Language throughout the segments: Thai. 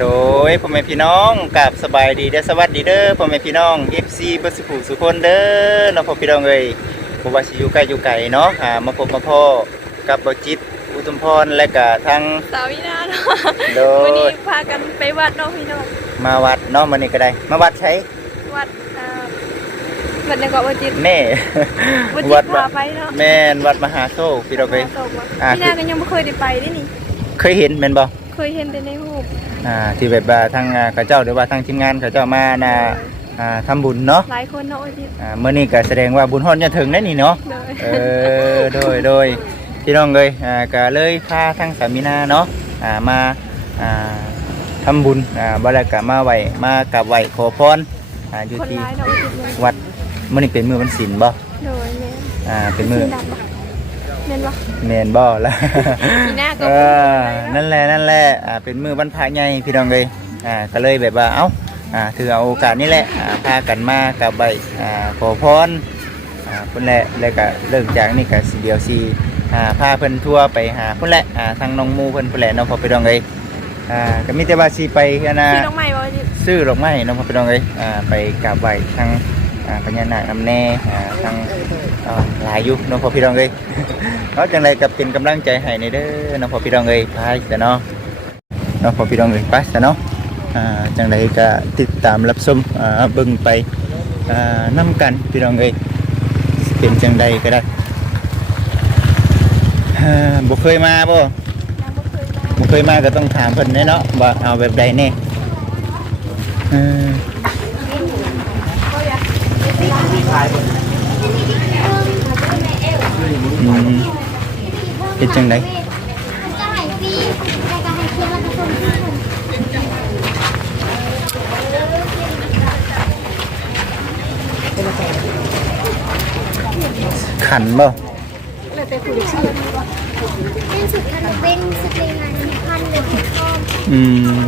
โดยพ่อแม่พี่น้องกับสบายดีเด้อสวัสดีเด้อพ่อแม่พี่น้อง FC บ่สุขสุคนเด้อเนาะพ่อพี่น้องเอ้ยบ่ว่าสิอยู่ไกลอยู่ไกลเนาะอ่ามาพบมาพ่อกับบ่จิตอุทุมพรและก็ทางสาวินาเนาะโดวันนี้ยพากันไปวัดเนาะพี่น้องมาวัดเนาะมื้อนี้ก็ได้ มาวัดใช้วัดอ่าวัดในเกาะวัดจิตแม่วัดวัจิดตพาไปเนาะแม่นวัดมหาโชคพี่น้องเอ้ยตกมาอ่า พี่นาก็ยังไม่เคยได้ไปได้นี่ เคยเห็นแม่นบ่เคยเห็นแต่ในรูป อ่าที่แบบว่าทางอ่าเขาเจ้าหรือว่าทางทีมงานเขาเจ้ามาน่ะอ่าทำบุญเนาะหลายคนเนาะวัดจิตอ่ามื้อนี้ก็แสดงว่าบุญฮอดจะถึงได้นี่เนาะเลยเออโดยโดยพี่น้องเลยอ่าก็เลยพาทั้งสามีนาเนาะอ่ามาอ่าทำบุญอ่าบ่แล้วก็มาไหวมากับไหวขอพรอ่าอยู่คนที่ร้ายเนาะวัดจิตเลยวัดมื้อนี้เป็นมื้อวันศีลบ่โดยแม่นอ่าเป็นมื้อ สีดำปะ แม่นปะแม่นบ่ล่ะมีหน้าก็เออนั่นแหละนั่นแหละอ่าเป็นมื้อวันพระใหญ่พี่น้องเลยอ่าก็เลยแบบว่าเอ้าอ่าถือเอาโอกาสนี้แหละอ่าพากันมากับไหวอ่าขอพรอ่าพุ่นแหละแล้วก็เริ่มจากนี่ก็สิเดียวสิอ่าพาเพิ่นทั่วไปหาเพิ่นแหละอ่าทางน้องหมูเพิ่นเพิ่นแหละเน้องพอไปดองเลยอ่าก็มีแต่ว่าสิไปอันนะพี่น้องใหม่บ่วัดจิตซื้อดอกไม้เน้องพอไปดองเลยอ่าไปกราบไหว้ทางอ่าพญานาคนำแน่อ่าทางอ่า หลายอยู่เน้องพอพี่ดองเลยเนาะจังไดก็เป็นกำลังใจให้ในเด้อเน้องพอพี่ดองเลยไปแต่เนาะเน้องพอพี่ดองเลยไปแต่เนาะอ่าจังไดก็ติดตามรับชมอ่าเบิ่งไปอ่านํกันพี่ดองเลยเป็นจังใดก็ได้อ่าบ่เคยมาบ่ยังบ่เคยมาบ่เคยมาก็ต้องถามเพิ่นแน่เนาะว่าเอาแบบใดแน่เออ อืมเป็นจังไดจะให้ฟรีแล้วก็ให้เคียงแล้วก็ส่งที่ขันบ่เป็นสุดอันเป็นสเปรย์งานพันหนึ่งข้อมอืม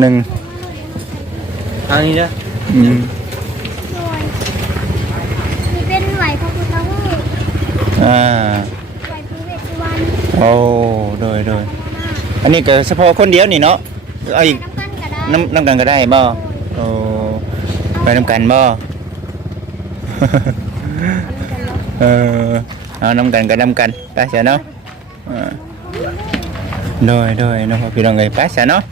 หนึ่งทางนี้นะอืมหน่วยมีเป็นไหวพระพุทธรูปอ่าไหวพระเวสสุวรรณโอ้โดยโดยอันนี้ก็เฉพาะคนเดียวนี่เนาะเอาอีกน้ำกันก็ได้น้ำน้ำกันก็ได้บ่โอ้ไปน้ำกันบ่ เออเอาน้ำกันก็น้ำกันไปเสียเนาะอ่าโดยโดยเนาะพี่น้องเอ้ยไปเสียเนาะ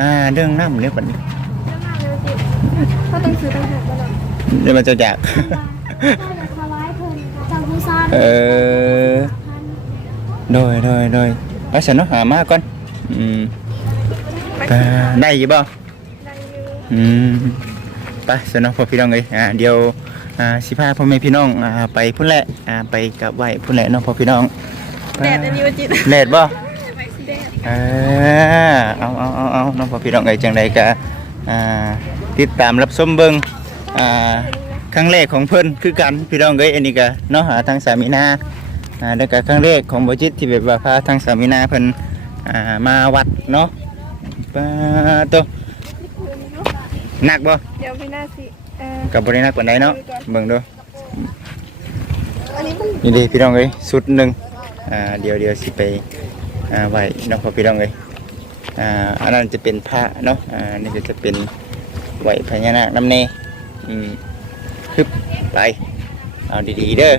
อ่าเรื่องน้ำเรื่องบัดนี้เขาต้องซื้อตั้งหากบ่เนาะเดี๋ยวมันจะจากก็จะถวายเพิ่นเจ้าผู้ซ่อนเออโดยโดยโดยไปเสียเนาะหามาก่อนอืมอ่าได้อยี่บ่ได้อยู่อืมไปสนองพ่อพี่น้องเลยอ่าเดี๋ยวอ่าสิพาพ่อแม่พี่น้องอ่าไปพุ่นแหละอ่าไปกับไหวพุ่นแหละเน้องพ่อพี่น้องแดดอันนี้วัดจิตแดดบ่แดด อ่าเอาเอาเอาเอาน้องพ่อพี่น้องเอ้ยจังใดก็อ่าติดตามรับชมเบิ่งอ่าครั้งแรกของเพิ่นคือกันพี่น้องเอ้ยอันนี้ก็เนาะหาทางสามีนาอ่าแล้วก็ครั้งแรกของบ่จิตที่แบบว่าพาทางสามีนาเพิ่นอ่ามาวัดเนาะปาโตหนักบ่เดี๋ยวพี่นาสิเอ่อกับบริณักปานใดเนาะเบิ่งดูอันนี้มันนี่ดีพี่น้องเอ้ยสุดหนึ่งอ่าเดี๋ยวเดี๋ยวสิไป อ่าไหวเนาะพอพี่น้องเอ้ยอ่าอันนั้นจะเป็นพระเนาะอ่านี่ก็จะเป็นไหวพญานาคน้ำเนอืมคึบไปเอาดีๆเด้อ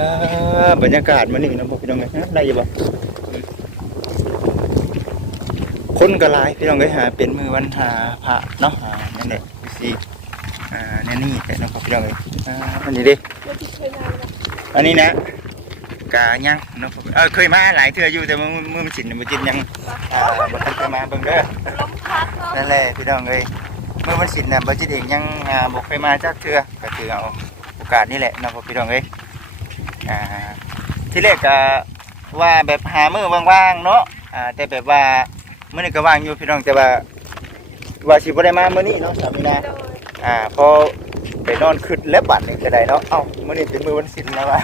อ่าบรรยากาศมันนี่เนาะพอพี่น้องเอ้ยได้ยังบ่คนก็หลายพี่น้องเอ้ยหาเป็นมือวันหาพระเนาะนั่นแหละสิอ่าแนี่นี่แต่เนาะพอพี่น้องเอ้ยอ่าอันนี้ดิอันนี้นะ กยังเนาะเออเคยมาหลายเทื่ออยู่แต่มือมือมันสินมันจินยังอ่าบ่ทันเคยมาเบิ่งเด้อลมพัดเนาะนั่นแหละพี่น้องเอ้ยมือมันสินน่ะบ่จิตเองยังอ่าบ่เคยมาจักเทื่อก็ถือเอาโอกาสนี่แหละเนาะพี่น้องเอ้ยอ่าที่แรกก็ว่าแบบหามือว่างๆเนาะอ่าแต่แบบว่ามื้อนี้ก็ว่างอยู่พี่น้องแต่ว่าว่าสิบ่ได้มามื้อนี้เนาะสามีนาอ่าพอไปนอนขึ้นแล้วบัดนี่ก็ได้เนาะเอ้ามื้อนี้เป็นมือวันศิลป์แล้วว่ะ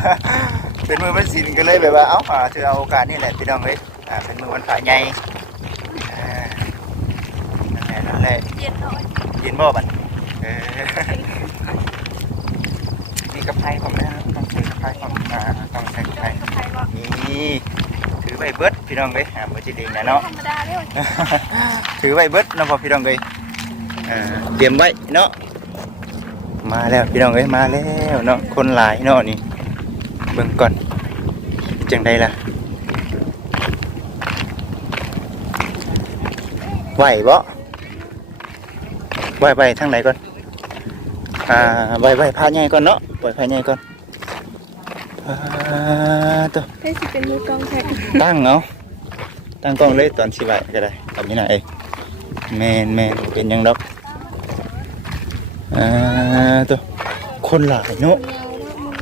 เป็นมือวันศิลป์ก็เลยแบบว่าเอ้าอ่าถือเอาโอกาสนี่แหละพี่น้องเอ้ยอ่าเป็นมือวันพระใหญ่อ่านั่นแหละนั่นแหละเย็นหน่อยยินบ่บัดเออมีกระไพผมนะต้องใส่กระไพผมอ่าต้องใส่กระไพใครบอกนี่ถือใบเบิดพี่น้องเลยอ่าบ่จิเด้งนะเนาะ ธรรมดาเด้อถือใบเบิดเนาะพอพี่น้องเลยอ่าเตรียมไว้เนาะ มาแล้วพี่น้องเอ้ยมาแล้วเนาะคนหลายเนาะนี่ เบิ่งก่อนจังไดล่ะไหวบ่ไหวไปทางไหนก่อนอ่าไหวไหวพาใหญ่ก่อนเนาะปล่อยพาใหญ่ก่อนอ่าตัวให้สิเป็นมือกองแท็กตั้งเอาตั้งกล้องเลยตอนสิบายก็ได้ทำนี่นะเอ้ยแมนแมนเป็นหยังดอกอ่าตัวคนหลายเนาะ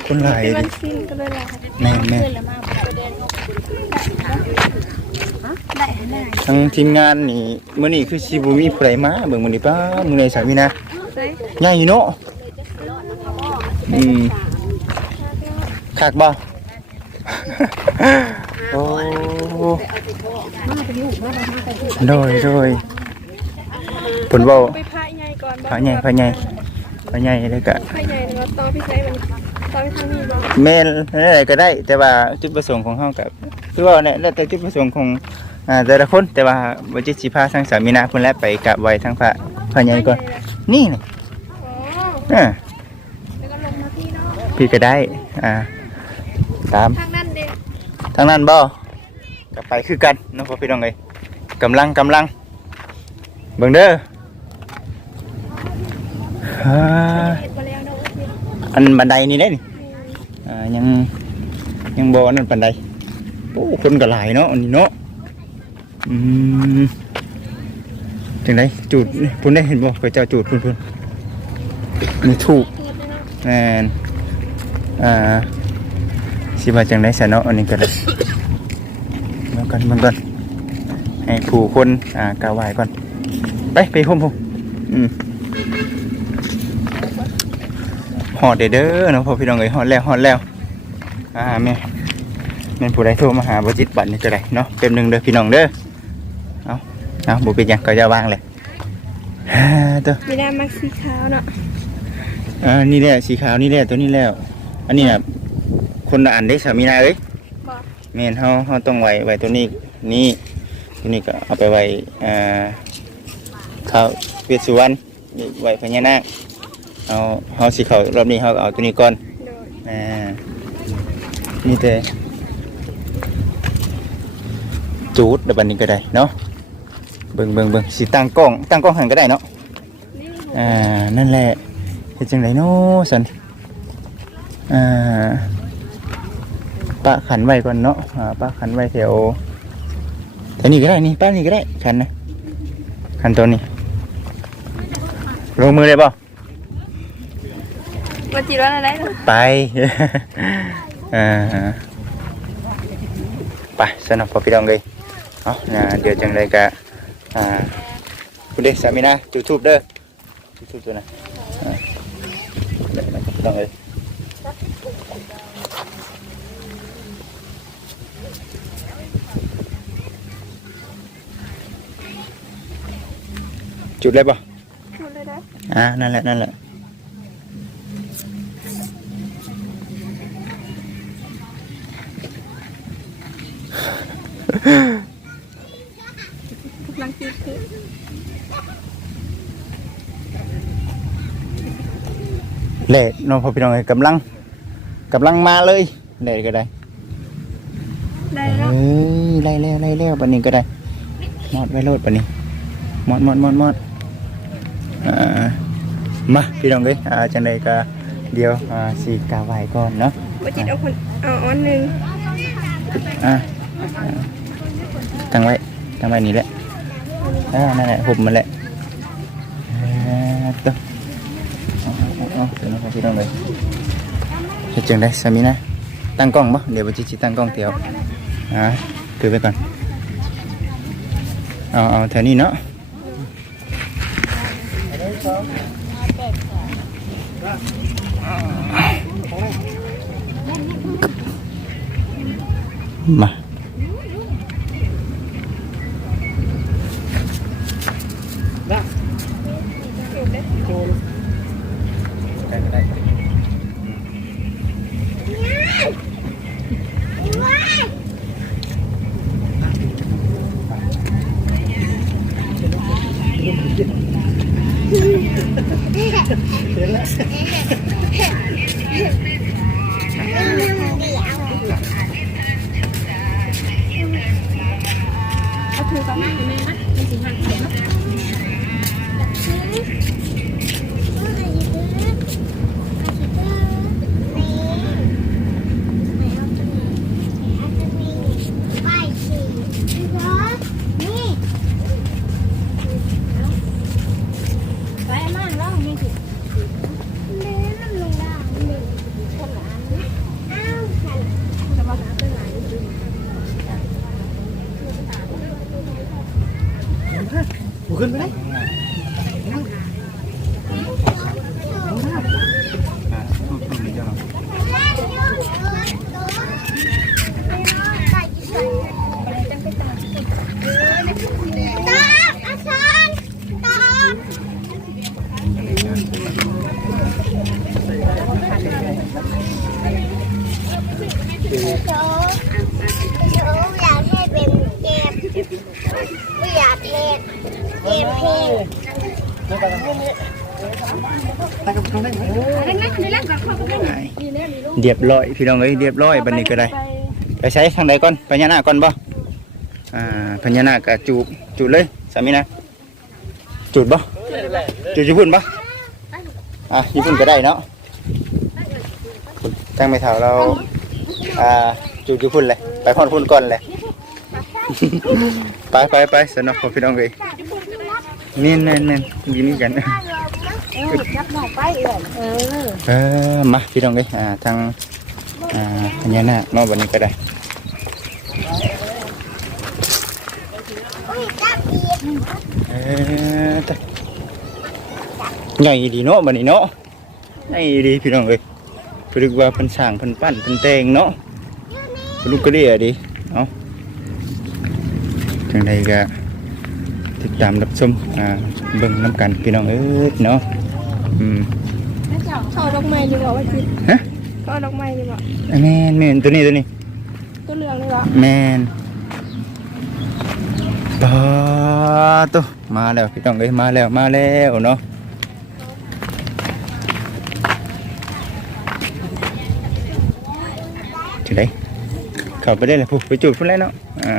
คนหลายเป็นวัดินสิ้นก็เลยลาแมนแมนได้ได้ทั้งทีมงานนี่มื้อนี้คือสิบ่มีผู้ใดมาเบิ่งมื้อนี้ป้ามื้อนี้สามีนะได้ใหญ่อยู่เนาะอืมคักบ่โอ้โดยโดยผลเว้าไปพระใหญ่ก่อนพระใหญ่พระใหญ่พระใหญ่เลยกะพระใหญ่แล้วต่อพี่ใช้มัน ต่อพี่ทางนี้บ่แมนอะไรก็ได้ แต่ว่าจุดประสงค์ของเฮากับคือว่าเนี่ยแล้วแต่จุดประสงค์ของอ่าแต่ละคนแต่ว่าบ่จิตสิพาทางสามีนาเพิ่นแลไปกราบไหว้ทางพระพระใหญ่ก่อนนี่นี่อ๋ออ่าแล้วก็ลงมาพี่เนาะพี่ก็ได้อ่าตาม ทางนั้นเด็กทางนั้นบ่ก็ไปคือกันเนาะพ่อพี่น้องเอ้ยกำลังกำลังเบิ่งเด้ออ่าเห็น อันบันไดนี่ได้นี่อ่ายังยังบอนั่นปันใดโอ้คนก็หลายเนาะอันนี้เนาะอืมจังไดจูดพุ่นได้เห็นบ่เคยเจ้าจูดพุ่นพุ่นมีถูกแม่นอ่าสิว่าจังไดซะเนาะอันนี้ก็ได้มากันมากันให้ผู้คนอ่ากราบไหว้ก่อนไปไปพุ่มพุ่มอืม หอดเด้อเด้อเนาะพ่อพี่น้องเอ้ยหอดแล้วหอดแล้วอ่าแม่แม่นผู้ใดโทรมาหาบจิตบัตรนี่ก็ได้เนาะเป็นหนึ่งเด้อพี่น้องเด้อเอาเอาบุเป็นหยังก็จะวางเลยฮ่าตัวมีด้านมักสีขาวเนาะอ่านี่แหละสีขาวนี่แหละตัวนี้แล้ว อันนี้น่ะคนละอันได้สามีนาเอ้ยบ่แม่นเฮาเฮาต้องไว้ไว้ตัวนี้นี่ตัวนี้ก็เอาไปไว้อ่าเขาเวสสุวรรณนี่ไว้พญานาค เอาเฮาสิเข้ารอบนี้เฮาก็เอาตัวนี้ก่อนโดยอ่านี่แต่จูดเดี๋ยวบันนี้ก็ได้เนาะเบิ่งเบิ่งเบิ่งสิตั้งกล้องตั้งกล้องหันก็ได้เนาะนี่อ่านั่นแหละเฮ็ดจังไดเนาะสันอ่าปะขันไว้ก่อนเนาะอ่าปะขันไว้แถวแถวนี้ก็ได้นี่ป้านี่ก็ได้ขันนะขันตัวนี้ลงมือเลยเปล่า มาจีร้านอะไรเนาะไป อ่าไปสนับพอพี่น้องเลยเอานะเดี๋ยวจังเลยกะอ่าคุณเด็กสามีนะจูทูบเด้อจูทูบตัวนะอ่าเดี๋ยวนะพี่น้องเลยจุดเลยป่ะพูดเลยนะอ่านั่นแหละนั่นแหละ กำลังตีคือเละน้องพ่อพี่น้องเอ้ยกำลังกำลังมาเลยเละก็ได้ได้เอ้เนาะยไล่แล้วไล่แล้วปันนี้ก็ได้มอดไว้โลดปันนี้มอดมอดมอดมอดอ่ามาพี่น้องเอ้ยอ่าจังไดก็เดี๋ยวอ่าสีกาไหวก่อนเนาะมาจีเอาคนเอาอันหนึ่งอ่าอ่า ตั้งไว้ตั้งไว้นี่แหละอ่านั่นแหละหุบมันแหละอ่าตัวเอาเอาเอาเดี๋ยวน้องพ่อพี่น้องเลยเฮ็ดจังไดสามีนะตั้งกล้องบ่เดี๋ยวบ่จิจิตั้งกล้องเดี๋ยวอ่าถือไปก่อนเอาเอาแถวนี้เนาะมา ขึ้นไปเลย อ่าทุกคนจะ ไม่อยากเล่นเกมเพลง ไปกับเขาได้ไหม เล็กๆนี่แหละแบบเขาก็เป็นดีแล้วดีลูก เรียบร้อยพี่น้องเอ้ยเรียบร้อยบัดนี้ก็ได้ ไปใช้ทางใดก่อนพญานาคก่อนบ่อ่าพญานาคก็จูบจูบเลยสามีนะจูบบ่จูบญี่ปุ่นบ่อะญี่ปุ่นก็ได้เนาะตั้งไม่เท่าเราอ่าจูบญี่ปุ่นเลยไปพอนพุ่นก่อนเลยไปไปไปสนุกพอพี่น้องเลยนี่นี่นี่ยิ้มกัน ยับหน่อไปเออนเออเออมาพี่น้องเลยอ่าทางอ่าพญานาคเนาะวันนี้ก็ได้เออตะใหญ่ดีเนาะบัดนี้เนาะใหญ่ดีพี่น้องเอ้ยคือว่าเพิ่นสร้างเพิ่นปั้นเพิ่นแต่งเนาะลูกกระเดียดีเอาจังใดก็ติดตามรับชมอ่าเบิ่งน้ำกันพี่น้องเอ้ยเนาะ อืมเขาดอกไม้ดีกว่าว่าจิฮะเขาดอกไม้ดีกว่าแม่นแม่นตัวนี้ตัวนี้ตัวเหลืองดีกว่าแม่นปาตัวมาแล้วพี่น้องเอ้ยมาแล้วมาแล้วเนาะถึงได้เข้าไปได้เลยผู้ไปจุดพุ่นแล้วเนาะอ่า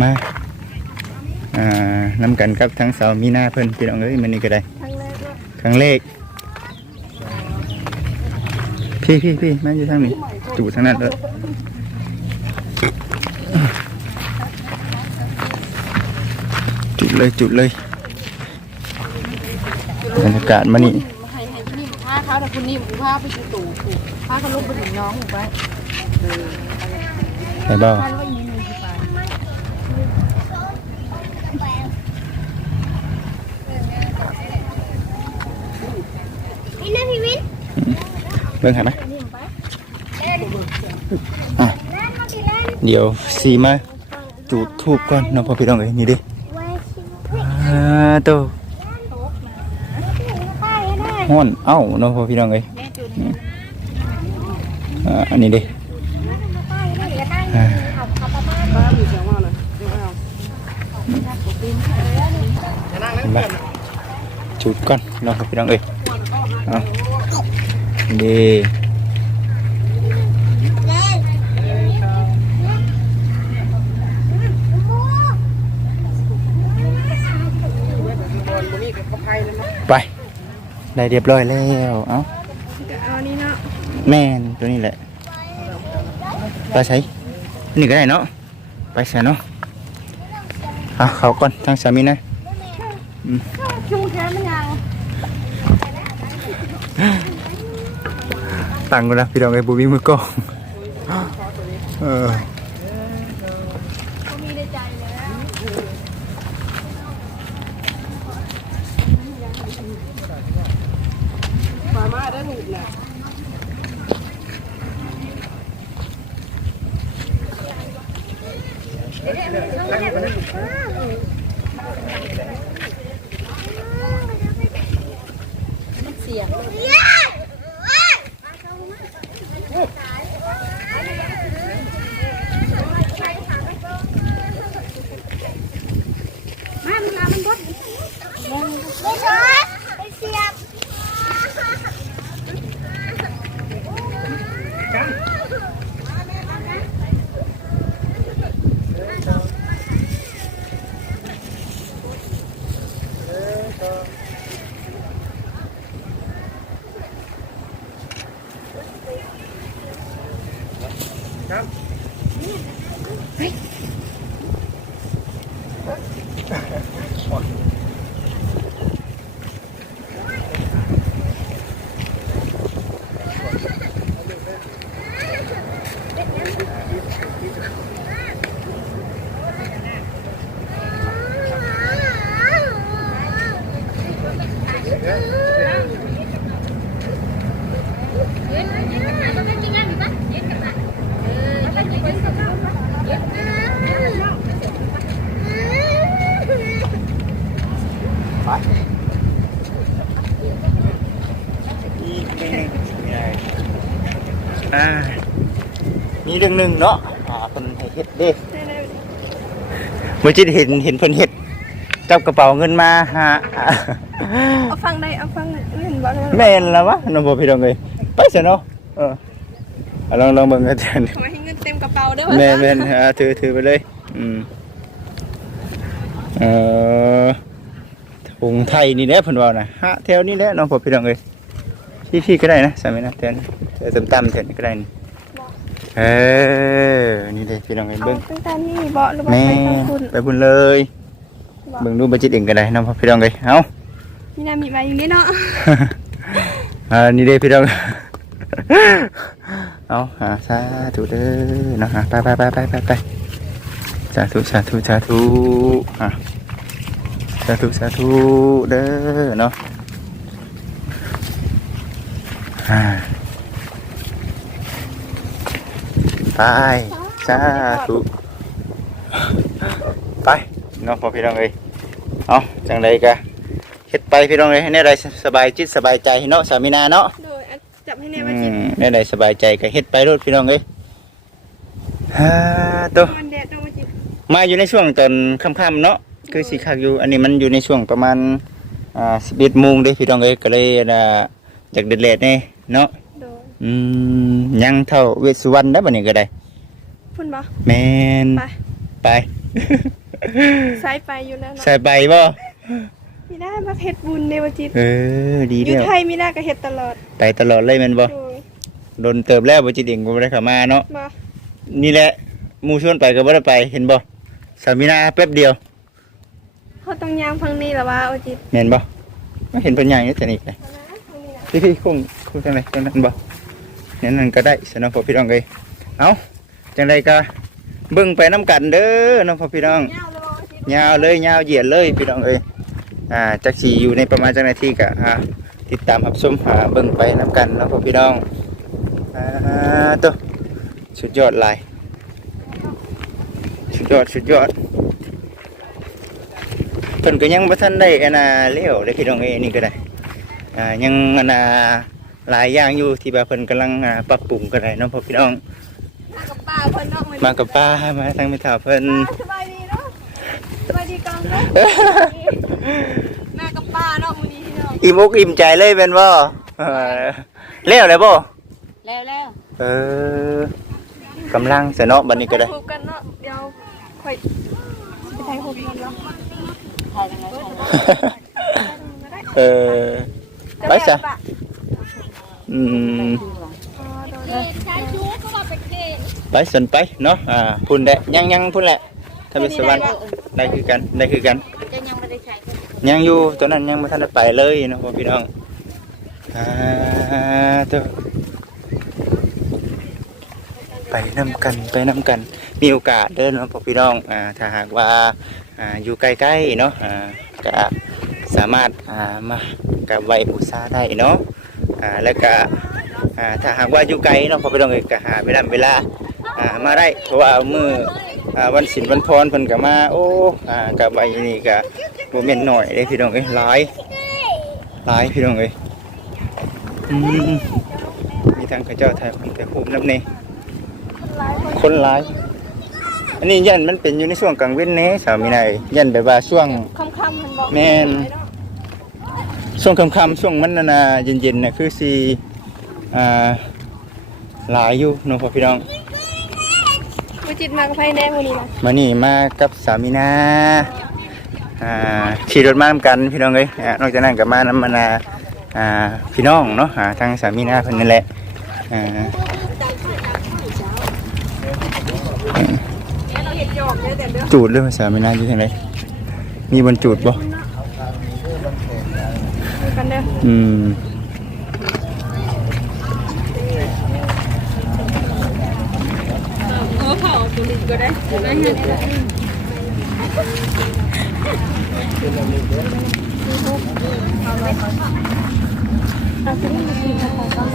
มาอ่านำกันกับทั้งสาวมีนาเพิ่นพี่น้องเอ้ยมันนี่ก็ได้ ครั้งแรกว่าครั้งแรกพี่พี่พี่มาอยู่ทางนี้จุดทางนั้นเลยจุดเลยจุดเลยบรรยากาศมานี่ให้ให้พี่นิ่มพาเขาแต่คุณนิ่มกูพาไปสู่ตู่ถูกพาเขาลงไปถึงน้องถูกไหมไปเบ้า พาแล้วก็ยิงมือสิไป นี่นะพี่วิน เบิ่งหาไหมอะเดี๋ยวสีมาจุดทูบก่อนเนาะพอพี่น้องเอ้ยนี่ดิไว้ฮอ่าตัวห้อนเอ้าเนาะพอพี่น้องเอ้ยอ่าอันนี้ดิป้ายได้แล้วตั้งอ่าขับขับมาบ้านบ้านองว่อาเห็นปะจุดก่อนเนาะพอพี่น้องเอ้ยเอา ดีไปได้เรียบร้อยแล้วเอ้าเอานนี้เนาะแม่นตัวนี้แหละไปใช้นี่ก็ได้เนาะไปใส่เนาะอะเขาก่อนทางสามีนะชุ่มแค่มันยาว ตั้งกูนะพี่น้องไอ้บุมีมือกล้องเออเขามีในใจแล้วมามาได้ถูกแหละ ครับ มีเรื่องหนึ่งเนาะอ่าเพิ่นให้เฮ็ดเด้เมื่อจิตเห็นเห็นเพิ่นเฮ็ดจับกระเป๋าเงินมาหา เอาฟังได้เอาฟังเห็นบ่ได้แม่นแล้ววะน้องบ่พี่น้องเอ้ยไปซะเนาะเออเอาลองลองเบิ่งกันเถอะทำไมให้เงินเต็มกระเป๋าเด้อแม่นแม่นอ่าถือถือไปเลย อืมเอ่อถุงไทยนี่แหละเพิ่นว่านะฮะแถวนี้แหละน้องพ่อพี่น้องเอ้ยที่ที่ก็ได้นะสามีนะแถวนี้แถวต่ำๆแถวนี้ก็ได้นี่ เออ นี่เด้พี่น้องเอ้ยเอาเบิ่งตั้งแต่นี่บ่หรือว่าแม่ไปทางคุณไปบุญเลยเบิ่งดูบัจิตเองก็ได้น้องพ่อพี่น้องเอ้ยเอ้ามีนามีใบอยู่นี่เนาะอ่านี่เด้พี่น้อง เอาหาสาธุเด้อเนาะฮะไปไปไปไปไปไปสาธุสาธุสาธุอะสาธุสาธุเด้อเนาะอ่า ไปสาธุไปเนาะพ่อพี่น้องเอ้ยเอาจังไดกะเฮ็ดไปพี่น้องเอ้ยให้ได้สบายจิตสบายใจเนาะสามีนาเนาะโดยจับให้แน่อืว่าจิตมได้ได้สบายใจก็เฮ็ดไปรถพี่น้องเอ้ยฮ่าตัวมันแดดตัวว่าจิตมาอยู่ในช่วงตอนค่ำๆเนาะคือสิคักอยู่อันนี้มันอยู่ในช่วงประมาณอ่า11โมงเด้พี่น้องเอ้ยก็เลยอ่าอยากเด็ดๆนี่เนาะโดย อืมยังเท่าเวสสุวรรณได้อบัดนี้ก็ได้พุ่นบ่แม่นไปไปสายไปอยู่แล้วเนาะใส่ใบบ่มีนามาเฮ็ดบุญในว่าจิตเออดีอยู่เด้อไทยมีนาก็เฮ็ดตลอดไปตลอดเลยแม่นบ่โดยโดนเติบแล้วบ่จิตเองบ่ได้เข้ามาเนาะบ่นี่แหละหมู่ชวนไปก็บ่ได้ไปเห็นบ่สามีนาแป๊บเดียวเขาต้องยามฟังนี่ล่ะว่าเอาจิตแม่นบ่ไม่เห็นเป็นใหญ่นี่แต่นี่เลยเอานะฟังนี่นะ พี่พี่คงคงจังไดจังนั้นบ่ นี่ยนั่นก็ได้สนองพ่อพี่น้องเอ้ยเอาจังไดก็เบิ่งไปน้ำกันเด้อน้องพ่อพี่น้องยาวเลยยาวเลยยาวเหยียดเลยพี่น้องเอ้ยอ่าจักสีอยู่ในประมาณจังนาทีก็อ่าติดตามรับชมอ่าเบิ่งไปน้ำกันน้องพ่อพี่น้องอ่าตัวสุดยอดลายสุดยอดสุดยอดเพิ่นก็ยังบ่ทันได้อันน่ะเลี้ยวเลยพี่น้องเอ้ยนี่ก็ได้อ่ายังอันน่ะ หลายอย่างอยู่ที่แบบเพิ่นกำลังอ่าปรับปรุงกันได้เน้องพ่อพี่น้อง มากับป้าเพิ่นเนาะมื้อมานี้กับป้ามาทางมิถาเพิ่นป้าสบายดีเนาะสบายดีกังเนาะมากับป้าเนาะมื้อนี้พี่น้องอิ่มอกอิ่มใจเลยเป็นบ่เออเลี้ยวเลยบ่แล้วแล้วเออกำลังเสยเนาะบัดนี้ก็ได้ถูกกันเนาะเดี๋ยวค่อยไปถ่ายรูปกันเนาะเออ ไปจ้ะอืมอ๋อโดนแล้วใช้ชูเขาบ อกเป็นเทนไปสนไปเนาะอ่าพุ่นแดะยังยังพุ่นแหละถ้าเป็นสวรรค์ได้คือกันได้คือกันจะยังไม่ได้ใช้ยังอยู่ตัวนั้นยังไม่ทันได้ไปเลยเนาะพ่อพี่น้องอ่าตัวไปนํกันไปนํกันมีโอกาสเดินเนาะพ่อพี่น้องอ่าถ้าหากว่าอ่าอยู่ใกล้ๆเนาะอ่าก็สามารถอ่ามากราบไหว้บูชาได้เนาะ อ่าแล้วก็อ่าถ้าหากว่าอยู่ไกลเนาะพ่อพี่น้องเอ้ยก็หาเวลาเวลาอ่ามาได้เพราะว่ามืออ่าวันศิลวันพรเพิ่นก็มาโอ้อ่ากราบไหว้นี่ก็บ่แม่นหน่อยเด้พี่น้องเอ้ยหลายหลายพี่น้องเอ้ยอืมมีทางเขาเจ้าถ่ายคนถ่ายรูปนำนี่คนหลายอันนี้ยันมันเป็นอยู่ในช่วงกลางเว้นเน่สาวมีนายยันแบบว่าช่วงค่ำๆมันบอกแม่น ช่วงค่ำๆช่วงมันน่ะนะเย็นๆน่ะคือสิอ่าหลายอยู่เน้องพ่อพี่น้อง วิจิตมากับไฟแน่มื้อนี้นะมานี่มากับสามีนาอ่าขี่รถมานำกันพี่น้องเอ้ยอ่านอกจากนั้นก็มานำมานาอ่าพี่น้องเนาะอ่าทางสามีนาเพิ่นนั่นแหละอ่าเราเห็นหยอกเลยแต่เด้อจูดเรื่องภาษาไม่น่าอยู่ทางไหนมีบนจูดบ่กันเด้ ออืมโอ้เผาตัวนี้ก็ได้ได้เงิน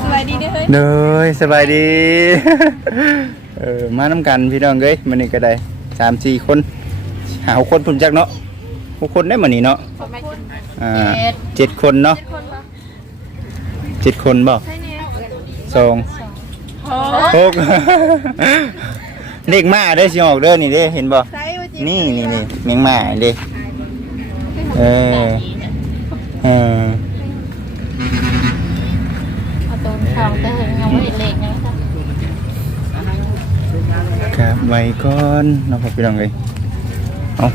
สบายดีเด้อเฮ้ยเด้อสบายดีเออมานำกันพี่น้องเอ้ยมื้อนี้ก็ได้สามสี่คนหาหกคนพุ่นจักเนาะ หกคนได้มื้อนี้เนาะอ่าเจ็ดคนเนาะเจ็ดคนบ่ใช่เนี่ยสองโอ้หกเลขมาเด้อสิออกเด้อนี่เด้เห็นบ่ใช่ว่าจริงนี่นี่นี่เมียงมาเด้เออเออเอาตัวทองแต่เห็นยังไม่เห็นเลขยังค่ะครับไว้ก่อนเน้องพ่อพี่น้องเลยเอา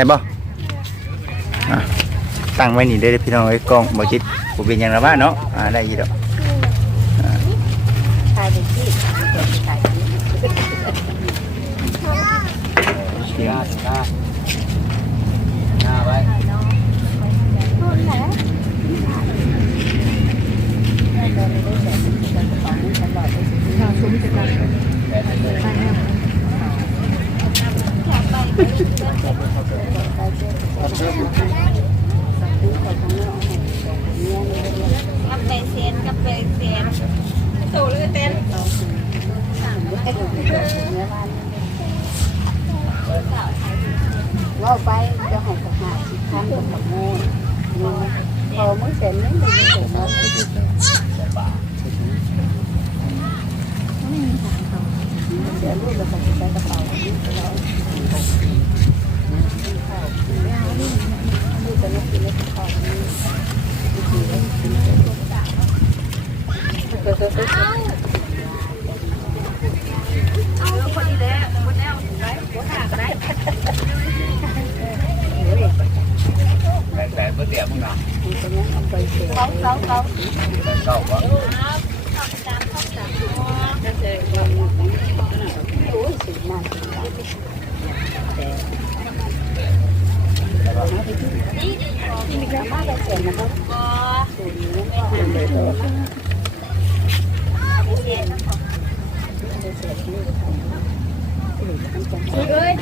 ได้บ่อะตั้งไว้นี่เด้อพี่น้องเอ้ยกล้องบ่จิตบ่เป็นหยังละบ้านเนาะอ่าได้อีดอกถ่ายเป็นที่ถ่าย กับเปเซนกับเปเซนโตเลยเต้นว่าไปจะให้กับหาสิทำกับกับโม่พอมื้อเสร็จนี่มันจะถูกมาเดี๋ยวลูกจะใส่ใส่กระเป๋าลูกจะไม่กินเลยกระเป๋า เอ้ย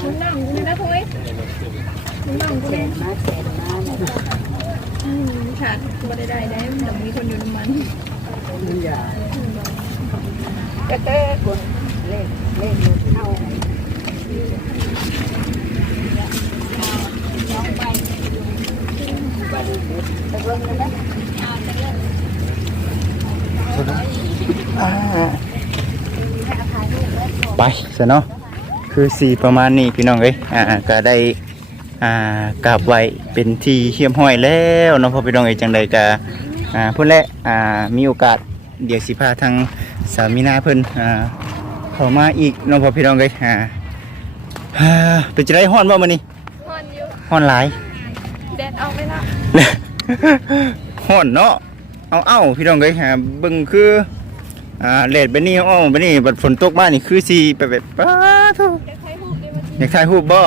คุณน้องคุณนะคุยคุณน้องคุณมาเสร็จมาเนี่ยขาดตัวได้ได้มันต้องมีคนอยู่น้ำมันก็เต้กดเลขเลขรถเข้าอ่า ไปซะเนาะคือสีประมาณนี้พี่น้องเอ้ยอ่าก็ได้อ่ากราบไหว้เป็นที่เฮียมห้อยแล้วเนาะพ่อพี่น้องเอ้ยจังใดก็อ่าพุ่นแหละอ่ามีโอกาสเดี๋ยวสิพาทางสามีนาเพิ่นอ่าเข้ามาอีกเนาะพ่อพี่น้องเอ้ยอ่าฮ่าเป็นจะได้ฮ้อนบ่มื้อนี้ฮอนอยู่ฮ้อนหลายแดดออกไปละฮ้อนเนาะเอาเอ้าพี่น้องเอ้ยฮะเบิ่งคือ อ่าเลดไปนี่อ้อมไปนี่บัดฝนตกมานี่คือสิไปแบบป้าทุจะใช้หูดีมันอยากถ่ายรูปบ่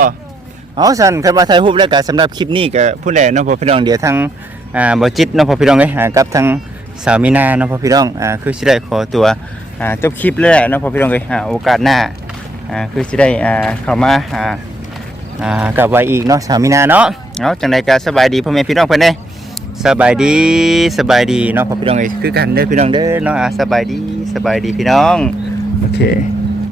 เอาสั่นคันว่าถ่ายรูปแล้วก็สำหรับคลิปนี้ก็ผู้ใดเนาะพ่อพี่น้องเดี๋ยวทางอ่าบ่จิตเนาะพ่อพี่น้องเอ้ยหากับทางสาวมีนาเนาะพ่อพี่น้องอ่าคือสิได้ขอตัวอ่าจบคลิปแล้วแหละเนาะพ่อพี่น้องเอ้ยอ่าโอกาสหน้าอ่าคือสิได้อ่าเข้ามาอ่าอ่ากลับไว้อีกเนาะสาวมีนาเนาะเอาจังไดก็สบายดีพ่อแม่พี่น้องเพิ่นเด้ สบายดีสบายดีเนาะพ่อพี่น้องเอ้ยคือกันเด้อพี่น้องเด้อเนาะอะสบายดีสบายดีพี่น้อง โอเค